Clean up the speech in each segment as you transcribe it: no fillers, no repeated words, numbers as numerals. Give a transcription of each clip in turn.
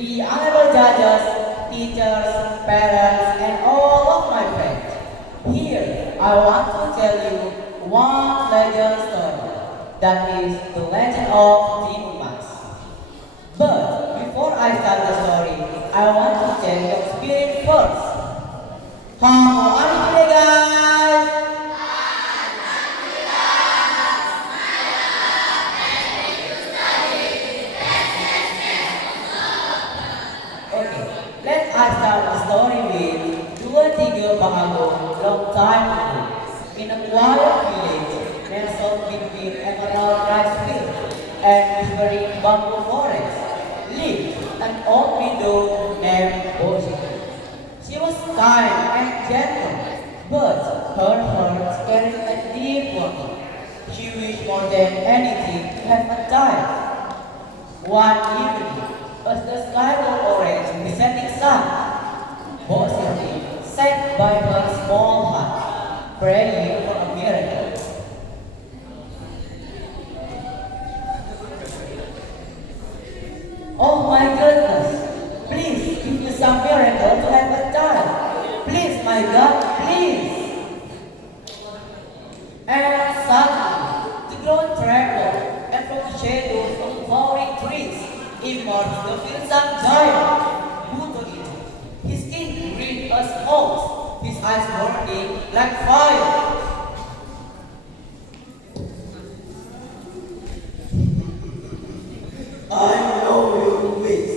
the honorable judges, teachers, parents, and all of my friends. Here, I want to tell you one legend story. That is the legend of Timumas. But before I start the story, I want to check your spirit first. How are you today, guys? Okay, let us start the story with dua tiga bahago long time ago. In a quiet village, nestled between emerald rice fields and whispering bamboo forest, lived an old widow named Bosie. She was kind and gentle, but her heart carried a deep longing. She wished more than anything to have a child. One evening, as the sky was orange in the setting sun, Bosie sat by her small hut, praying for a miracle. Oh my goodness, please give me some miracle to have a child. Please, my God, please. And suddenly, the ground trembled, and from the shadows of flowering trees emerged the fearsome giant, Butoito. His skin green as oaks, his eyes burning like fire. I know your ways.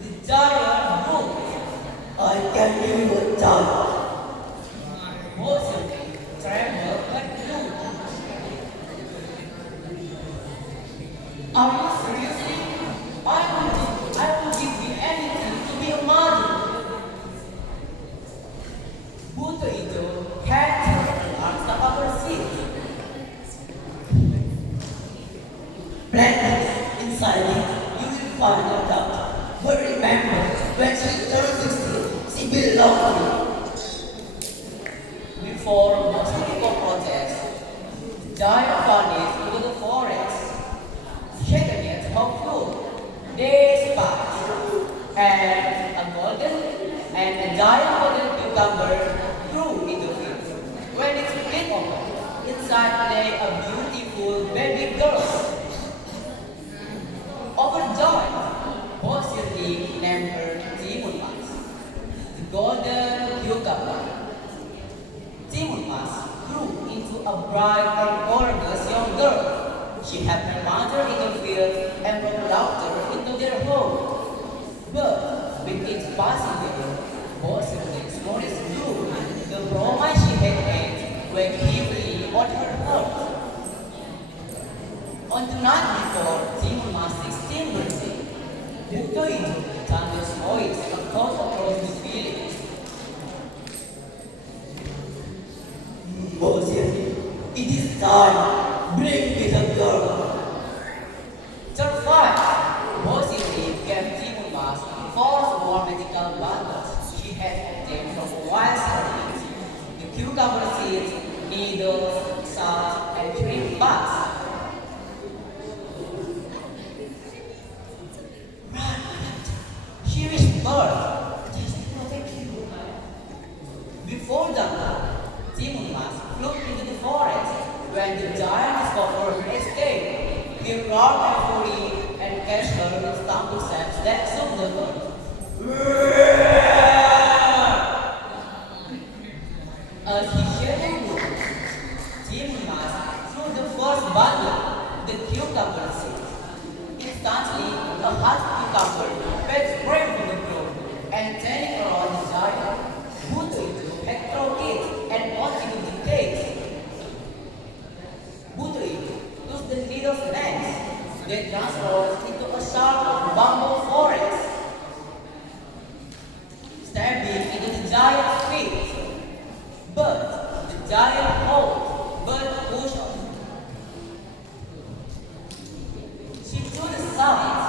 The giant roared. I can give you a child. Moses trembled like blue. Are you seriously? I will give you anything to be a mother. Buto ito had her arms above her seat. Plant this inside it, you will find your daughter. But remember, when she turns 16, she belongs to you. Before most people protest, the giant vanished into the forest. Shaken yet hopeful, days passed, and a golden and a giant golden cucumber grew in the field. When it split open, inside lay a beautiful baby girl. Overjoyed, Bosie named her Timunmas, the golden cucumber. Timunmas grew into a bright and gorgeous young girl. She had her mother in the field and brought laughter into their home. But with each passing year, Bosie's stories grew. The promise she had made weighed heavily on her heart. On the night before Timunmas' 16th birthday, Butoito, Tando's voice echoed across the village. Bosie, it is time. Bring me the girl. Terrified, Bosie gave Timunmas four more medical bundles she had obtained from a wild serpent. The cucumber seeds, needles, salt, and shrimp bats. She whispered, just to protect you. Before dawn, Timunmas flew into the forest. When the giant discovered her escape, he roared in fury and catched her with stumble sands that shook the earth. As he shared the wood, Timunmas threw the first bundle, the cucumber seeds. Instantly, a hot cucumber fed spray from the ground and turning around the giant, Butoito had thrown it and wanted to the cage. Butoito took the needle's length, then transformed into a sharp bamboo forest, stabbing into the giant's feet. But the giant howled, but pushed on. She threw the sides,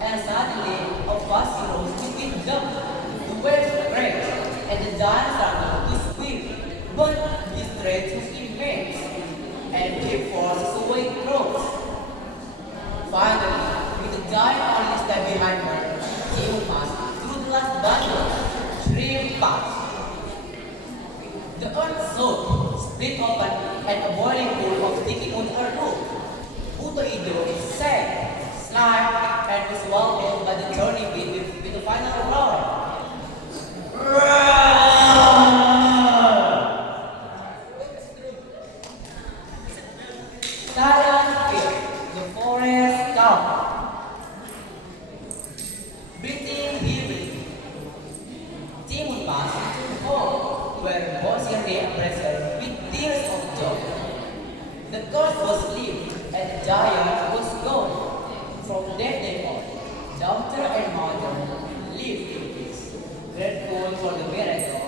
and suddenly a fuzzy rose between them. The waves break, and the giant struggled to swim, but his strength was immense, and he forced his way across. Finally, with the giant only step behind her, Timon Mas through the last battle, Shrimp Pass. The earth slowed, split open, and a boiling pool of sticky on our roof. Butoido sank, snarked, and was swallowed by the turning wind with the final roar. Silent fear, the forest calm, breathing heavily. Timon passed to home, where Bosiri embraced her with tears of joy. The curse was lifted, and the giant was gone. From that day on, daughter and mother lived in peace, grateful for the miracle